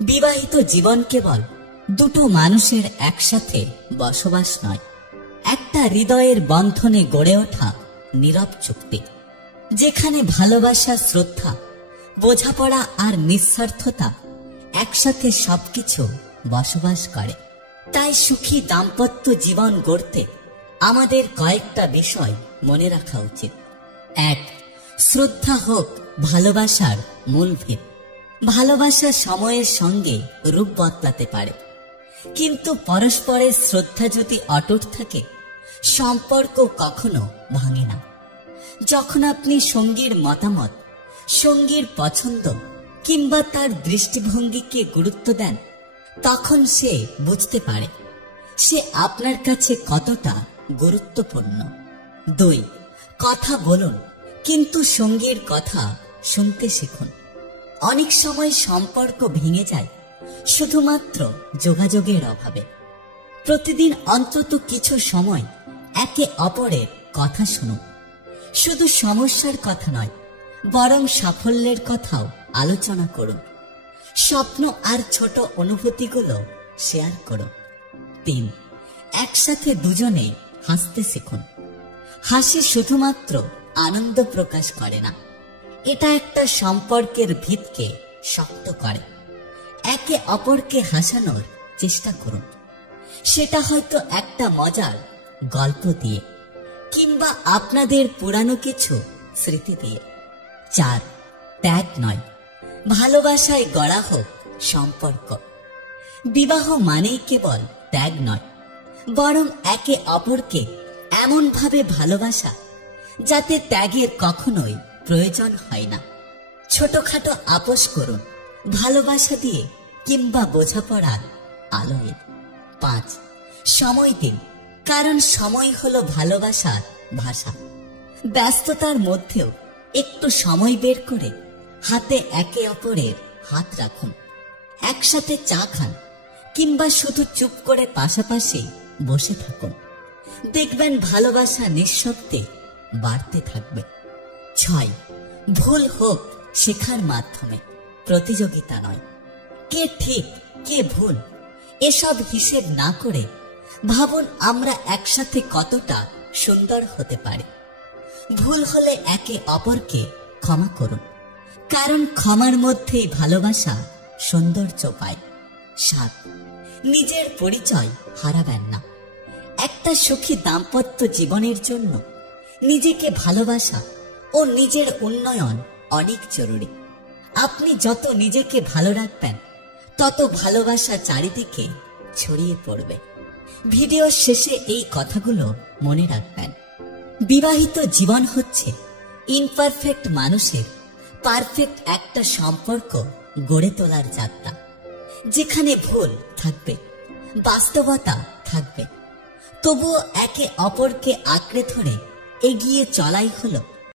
বিবাহিত জীবন কেবল দুটো মানুষের একসাথে বসবাস নয়, একটা হৃদয়ের বন্ধনে গড়ে ওঠা নীরব চুক্তি, যেখানে ভালোবাসা, শ্রদ্ধা, বোঝাপড়া আর নিঃস্বার্থতা একসাথে সবকিছু বসবাস করে। তাই সুখী দাম্পত্য জীবন গড়তে আমাদের কয়েকটা বিষয় মনে রাখা উচিত। 1. শ্রদ্ধা হোক ভালোবাসার মূল ভিত। ভালোবাসা সময়ের সঙ্গে রূপ বদলাতে পারে, কিন্তু পরস্পরের শ্রদ্ধা যদি অটুট থাকে, সম্পর্ক কখনো ভাঙে না। যখন আপনি সঙ্গীর মতামত, সঙ্গীর পছন্দ কিংবা তার দৃষ্টিভঙ্গিকে গুরুত্ব দেন, তখন সে বুঝতে পারে সে আপনার কাছে কতটা গুরুত্বপূর্ণ। 2. কথা বলুন, কিন্তু সঙ্গীর কথা শুনতে শিখুন। অনেক সময় সম্পর্ক ভেঙে যায় শুধুমাত্র যোগাযোগের অভাবে। প্রতিদিন অন্তত কিছু সময় একে অপরের কথা শুনুন। শুধু সমস্যার কথা নয়, বরং সাফল্যের কথাও আলোচনা করুন। স্বপ্ন আর ছোট অনুভূতিগুলো শেয়ার করুন। 3. একসাথে দুজনে হাসতে শিখুন। হাসি শুধুমাত্র আনন্দ প্রকাশ করে না, এটা একটা সম্পর্কের ভিতকে শক্ত করে। একে অপরকে হাসানোর চেষ্টা করুন, সেটা হয়তো একটা মজার গল্প দিয়ে কিংবা আপনাদের পুরানো কিছু স্মৃতি দিয়ে। 4. ত্যাগ নয়, ভালোবাসায় গড়া হোক সম্পর্ক। বিবাহ মানেই কেবল ত্যাগ নয়, বরং একে অপরকে এমন ভাবে ভালোবাসা যাতে ত্যাগের কখনোই প্রয়োজন হয় না। ছোটখাটো আপোষ করুন ভালোবাসা দিয়ে কিংবা বোঝাপড়ার আলোয়। 5. সময় দিন, কারণ সময় হলো ভালোবাসার ভাষা। ব্যস্ততার মধ্যেও একটু সময় বের করে হাতে একে অপরের হাত রাখুন। একসাথে চা খান কিংবা শুধু চুপ করে পাশাপাশি বসে থাকুন। দেখবেন ভালোবাসা নিঃশব্দে বাড়তে থাকবে। 6. ভুল হোক শেখার মাধ্যমে, প্রতিযোগিতা নয়। কে ঠিক কে ভুল এসব হিসেব না করে ভাবুন আমরা একসাথে কতটা সুন্দর হতে পারি। ভুল হলে একে অপরকে ক্ষমা করুন, কারণ ক্ষমার মধ্যেই ভালোবাসা সৌন্দর্য পায়। 7. নিজের পরিচয় হারাবেন না। একটা সুখী দাম্পত্য জীবনের জন্য নিজেকে ভালোবাসা ও নিজের উন্নয়ন অনেক জরুরি। আপনি যত নিজেকে ভালো রাখবেন, তত ভালোবাসা চারিদিকে ছড়িয়ে পড়বে। ভিডিওর শেষে এই কথাগুলো মনে রাখবেন। বিবাহিত জীবন হচ্ছে ইমপারফেক্ট মানুষের পারফেক্ট একটা সম্পর্ক গড়ে তোলার যাত্রা, যেখানে ভুল থাকবে, বাস্তবতা থাকবে, তবুও একে অপরকে আঁকড়ে ধরে এগিয়ে চলাই হলো